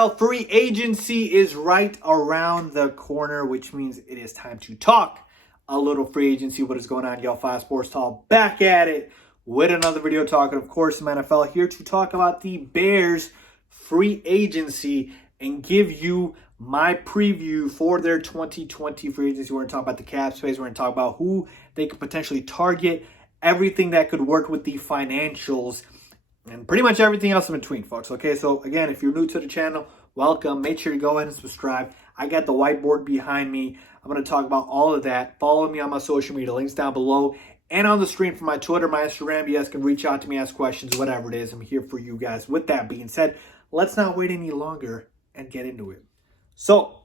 NFL free agency is right around the corner, which means it is time to talk a little free agency. What is going on, y'all? 5 Sports Talk back at it with another video talking, of course, some NFL, here to talk about the Bears free agency and give you my preview for their 2020 free agency. We're going to talk about the cap space. We're going to talk about who they could potentially target, everything that could work with the financials, and pretty much everything else in between, folks. Okay, so again, if you're new to the channel, welcome. Make sure to go ahead and subscribe. I got the whiteboard behind me. I'm going to talk about all of that. Follow me on my social media, links down below and on the screen for my Twitter, my Instagram. You guys can reach out to me, ask questions, whatever it is. I'm here for you guys. With that being said, let's not wait any longer and get into it. So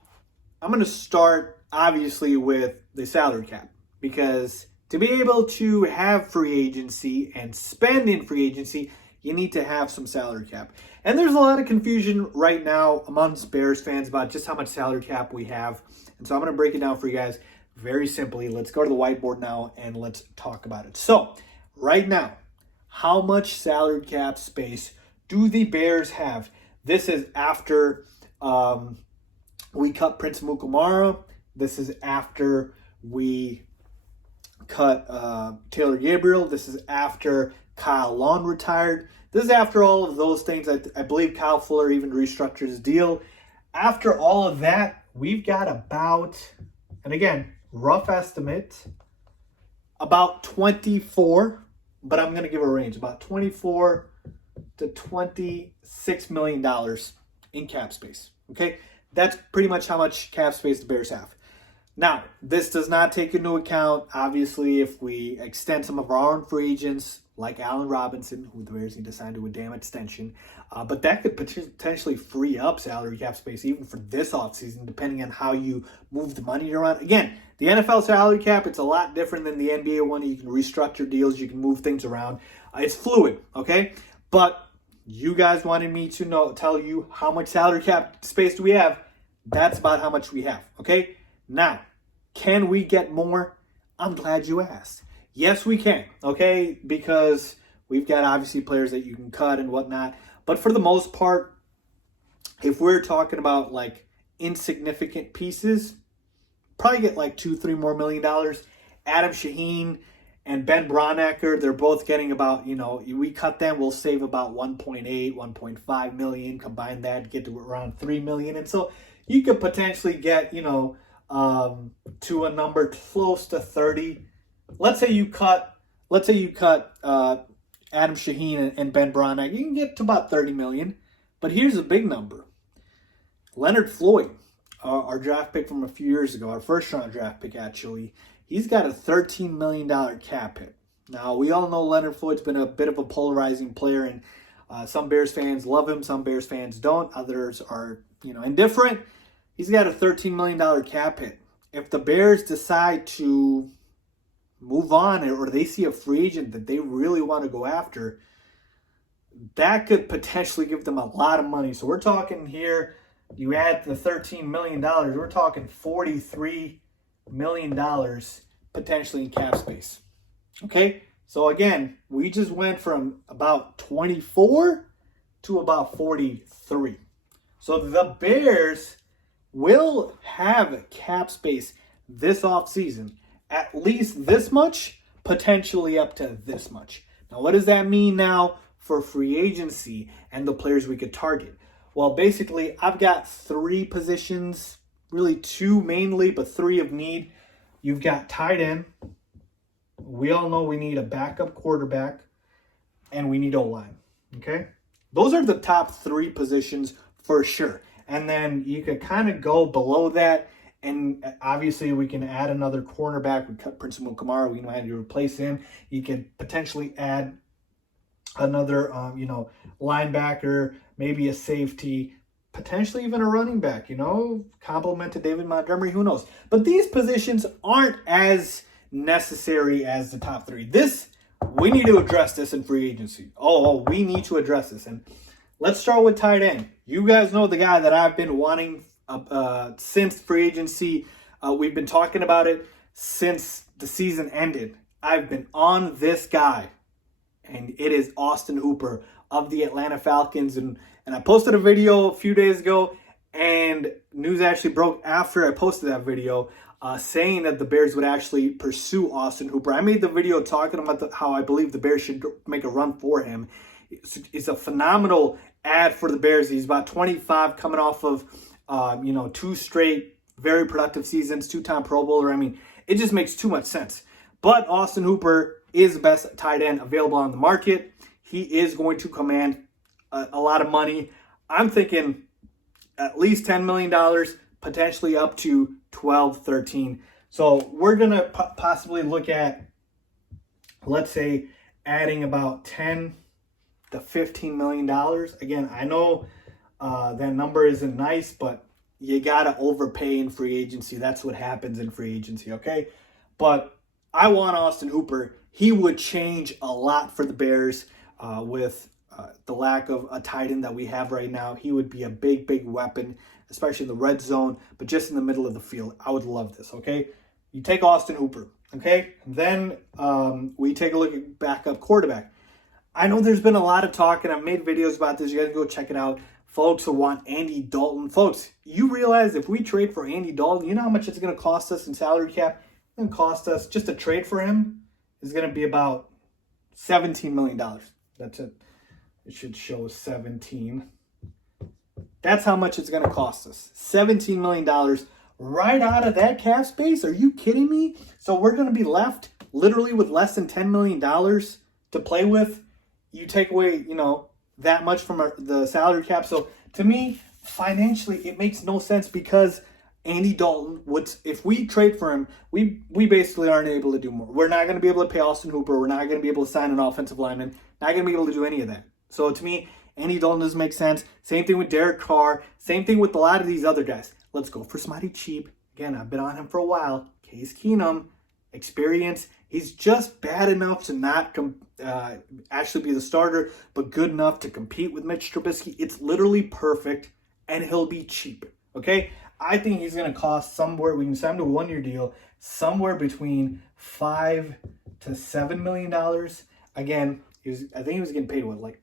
I'm going to start, obviously, with the salary cap, because to be able to have free agency and spend in free agency, you need to have some salary cap. And there's a lot of confusion right now amongst Bears fans about just how much salary cap we have. And so I'm going to break it down for you guys very simply. Let's go to the whiteboard now and let's talk about it. So right now, how much salary cap space do the Bears have? This is after we cut Prince Amukamara. This is after we cut Taylor Gabriel. This is after Kyle Long retired. This is after all of those things. I believe Kyle Fuller even restructured his deal. After all of that, we've got about, and again, rough estimate, about 24, but I'm going to give a range, about 24 to $26 million in cap space. Okay, that's pretty much how much cap space the Bears have. Now, this does not take into account, obviously, if we extend some of our own free agents, like Allen Robinson, who the Bears need to sign to a damn extension. But that could potentially free up salary cap space even for this offseason, depending on how you move the money around. Again, the NFL salary cap, it's a lot different than the NBA one. You can restructure deals. You can move things around. It's fluid, okay? But you guys wanted me to tell you how much salary cap space do we have. That's about how much we have, okay? Now, can we get more? I'm glad you asked. Yes, we can, okay? Because we've got, obviously, players that you can cut and whatnot. But for the most part, if we're talking about, like, insignificant pieces, probably get, like, $2-3 more million. Adam Shaheen and Ben Braunecker, they're both getting about, we cut them, we'll save about 1.8, 1.5 million. Combine that, get to around 3 million. And so you could potentially get, to a number close to 30. Let's say you cut Adam Shaheen and Ben Braunecker. You can get to about 30 million. But here's a big number. Leonard Floyd, our draft pick from a few years ago, our first round draft pick actually, he's got a $13 million cap hit. Now, we all know Leonard Floyd's been a bit of a polarizing player, and some Bears fans love him, some Bears fans don't. Others are, indifferent. He's got a $13 million cap hit. If the Bears decide to move on, or they see a free agent that they really want to go after, that could potentially give them a lot of money. So we're talking here, you add the $13 million, we're talking $43 million potentially in cap space. Okay, so again, we just went from about 24 to about 43. So the Bears will have cap space this offseason, at least this much, potentially up to this much. Now, what does that mean now for free agency and the players we could target? Well, basically, I've got 3 positions, really 2 mainly, but 3 of need. You've got tight end. We all know we need a backup quarterback, and we need O-line, okay? Those are the top 3 positions for sure. And then you could kind of go below that, and obviously we can add another cornerback. We cut Prince Amukamara. We might have to replace him. You can potentially add another, linebacker, maybe a safety, potentially even a running back, complement to David Montgomery, who knows. But these positions aren't as necessary as the top 3. We need to address this in free agency. We need to address this. And let's start with tight end. You guys know the guy that I've been wanting since free agency. We've been talking about it since the season ended. I've been on this guy, and it is Austin Hooper of the Atlanta Falcons. And And I posted a video a few days ago, and news actually broke after I posted that video, saying that the Bears would actually pursue Austin Hooper. I made the video talking about how I believe the Bears should make a run for him. It's a phenomenal ad for the Bears. He's about 25, coming off of 2 straight very productive seasons, 2-time Pro Bowler. I mean, it just makes too much sense. But Austin Hooper is the best tight end available on the market. He is going to command a lot of money. I'm thinking at least $10 million, potentially up to 12, 13. So we're going to possibly look at, let's say, adding about 10 to $15 million. Again, I know that number isn't nice, but you got to overpay in free agency. That's what happens in free agency, okay? But I want Austin Hooper. He would change a lot for the Bears with the lack of a tight end that we have right now. He would be a big, big weapon, especially in the red zone, but just in the middle of the field. I would love this, okay? You take Austin Hooper, okay? And then we take a look at backup quarterback. I know there's been a lot of talk, and I've made videos about this. You guys go check it out. Folks who want Andy Dalton. Folks, you realize if we trade for Andy Dalton, you know how much it's going to cost us in salary cap? It's going to cost us, just a trade for him is going to be about $17 million. That's it. It should show 17. That's how much it's going to cost us. $17 million right out of that cap space? Are you kidding me? So we're going to be left literally with less than $10 million to play with. You take away, that much from the salary cap. So to me, financially, it makes no sense because Andy Dalton would, if we trade for him, we basically aren't able to do more. We're not going to be able to pay Austin Hooper. We're not going to be able to sign an offensive lineman. Not going to be able to do any of that. So to me, Andy Dalton doesn't make sense. Same thing with Derek Carr. Same thing with a lot of these other guys. Let's go for somebody cheap. Again, I've been on him for a while. Case Keenum, experience. He's just bad enough to not actually be the starter, but good enough to compete with Mitch Trubisky. It's literally perfect, and he'll be cheap. Okay? I think he's going to cost somewhere, we can sign him to a one-year deal, somewhere between $5 to $7 million. Again, I think he was getting paid, like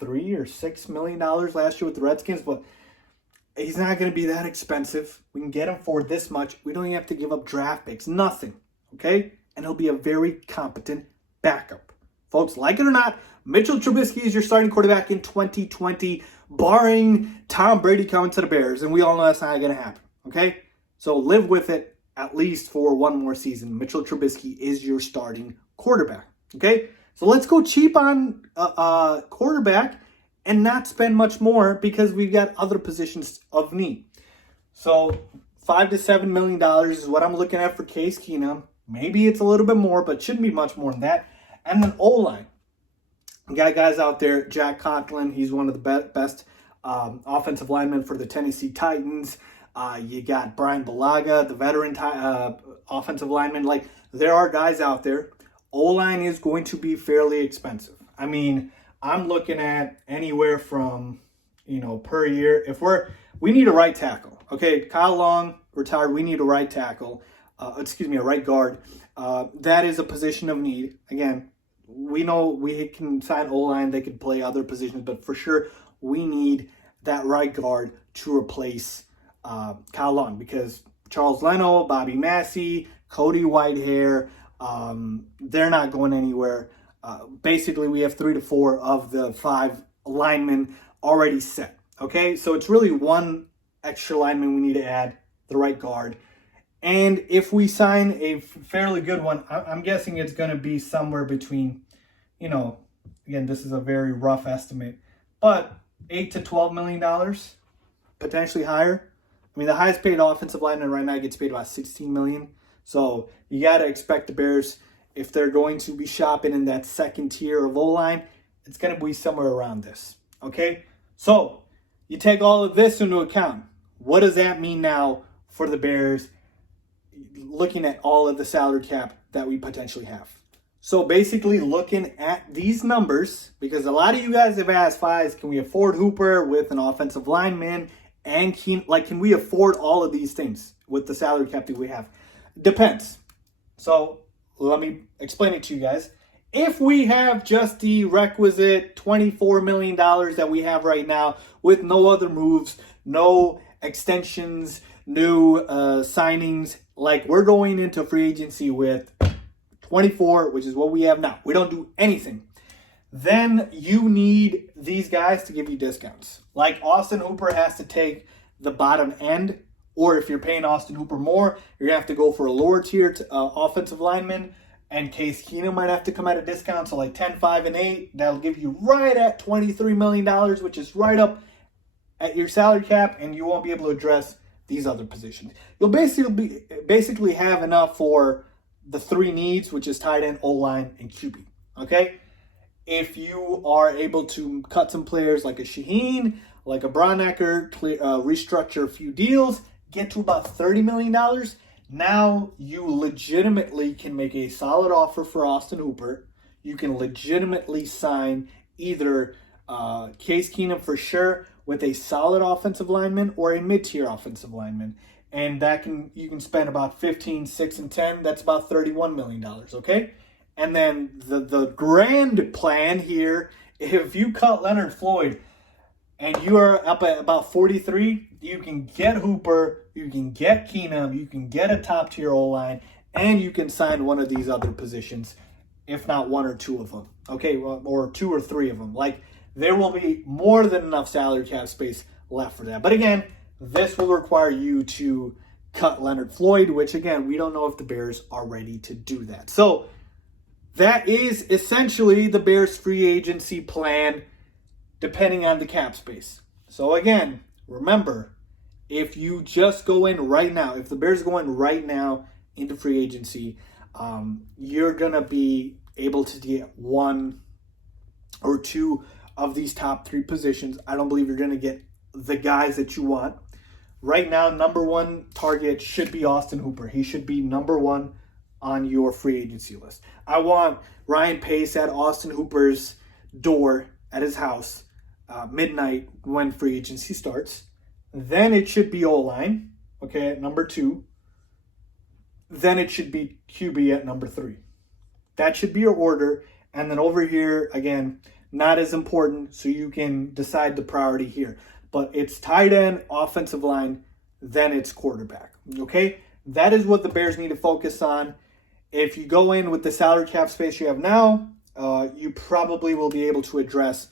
$3 or $6 million last year with the Redskins, but he's not going to be that expensive. We can get him for this much. We don't even have to give up draft picks. Nothing. Okay? And he'll be a very competent backup. Folks, like it or not, Mitchell Trubisky is your starting quarterback in 2020, barring Tom Brady coming to the Bears. And we all know that's not going to happen. Okay? So live with it at least for one more season. Mitchell Trubisky is your starting quarterback. Okay? So let's go cheap on quarterback and not spend much more because we've got other positions of need. So $5 to $7 million is what I'm looking at for Case Keenum. Maybe it's a little bit more, but shouldn't be much more than that. And then O-line. We got guys out there. Jack Conklin, he's one of the best offensive linemen for the Tennessee Titans. You got Brian Bulaga, the veteran offensive lineman. Like, there are guys out there. O-line is going to be fairly expensive. I mean, I'm looking at anywhere from, per year. We need a right tackle. Okay, Kyle Long retired. We need a right tackle. A right guard. That is a position of need. Again, we know we can sign O-line. They can play other positions, but for sure, we need that right guard to replace Kyle Long because Charles Leno, Bobby Massey, Cody Whitehair, they're not going anywhere. Basically, we have 3 to 4 of the 5 linemen already set. Okay, so it's really one extra lineman we need to add, the right guard. And if we sign a fairly good one, I'm guessing it's going to be somewhere between, again, this is a very rough estimate, but $8 to $12 million, potentially higher. I mean, the highest paid offensive lineman right now gets paid about $16 million. So you got to expect the Bears, if they're going to be shopping in that second tier of O-line, it's going to be somewhere around this. Okay? So you take all of this into account. What does that mean now for the Bears, looking at all of the salary cap that we potentially have? So basically looking at these numbers, because a lot of you guys have asked, Fies, can we afford Hooper with an offensive lineman? And can we afford all of these things with the salary cap that we have? Depends. So let me explain it to you guys. If we have just the requisite $24 million that we have right now with no other moves, no extensions, new signings, like we're going into free agency with 24, which is what we have now. We don't do anything. Then you need these guys to give you discounts. Like Austin Hooper has to take the bottom end, or if you're paying Austin Hooper more, you're going to have to go for a lower tier offensive lineman. And Case Keenum might have to come at a discount, so like 10, 5, and 8. That'll give you right at $23 million, which is right up at your salary cap, and you won't be able to address these other positions. You'll basically have enough for the three needs, which is tight end, O-line, and QB. Okay? If you are able to cut some players like a Shaheen, like a Bronnecker, restructure a few deals, get to about $30 million, now you legitimately can make a solid offer for Austin Hooper. You can legitimately sign either Case Keenum for sure with a solid offensive lineman or a mid-tier offensive lineman. And you can spend about 15, 6, and 10. That's about $31 million, okay? And then the grand plan here, if you cut Leonard Floyd and you are up at about 43, you can get Hooper, you can get Keenum, you can get a top-tier O-line, and you can sign one of these other positions, if not one or two of them, okay? Or two or three of them. Like, there will be more than enough salary cap space left for that. But again, this will require you to cut Leonard Floyd, which, again, we don't know if the Bears are ready to do that. So that is essentially the Bears free agency plan, depending on the cap space. So again, remember, if you just go in right now, if the Bears go in right now into free agency, you're going to be able to get one or two of these top three positions. I don't believe you're going to get the guys that you want. Right now, number one target should be Austin Hooper. He should be number one on your free agency list. I want Ryan Pace at Austin Hooper's door at his house midnight when free agency starts. Then it should be O-line, okay, at number 2. Then it should be QB at number 3. That should be your order. And then over here, again, not as important, so you can decide the priority here. But it's tight end, offensive line, then it's quarterback, okay? That is what the Bears need to focus on. If you go in with the salary cap space you have now, you probably will be able to address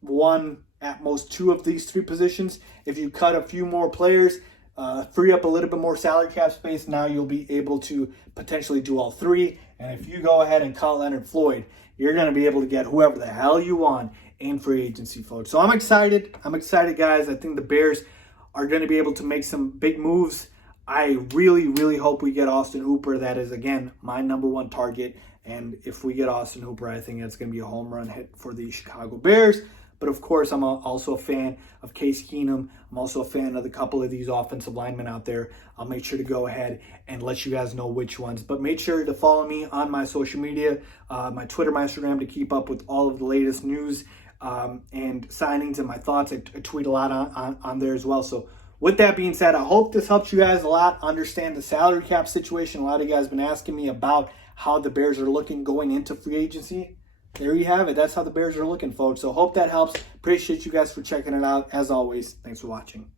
one, at most two of these three positions. If you cut a few more players, free up a little bit more salary cap space, now you'll be able to potentially do all three. And if you go ahead and cut Leonard Floyd, you're going to be able to get whoever the hell you want in free agency, folks. So I'm excited. I'm excited, guys. I think the Bears are going to be able to make some big moves. I really, really hope we get Austin Hooper. That is, again, my number one target. And if we get Austin Hooper, I think it's going to be a home run hit for the Chicago Bears. But of course, I'm also a fan of Case Keenum. I'm also a fan of the couple of these offensive linemen out there. I'll make sure to go ahead and let you guys know which ones. But make sure to follow me on my social media, my Twitter, my Instagram, to keep up with all of the latest news and signings and my thoughts. I tweet a lot on there as well. So with that being said, I hope this helps you guys a lot understand the salary cap situation. A lot of you guys have been asking me about how the Bears are looking going into free agency. There you have it. That's how the Bears are looking, folks. So hope that helps. Appreciate you guys for checking it out. As always, thanks for watching.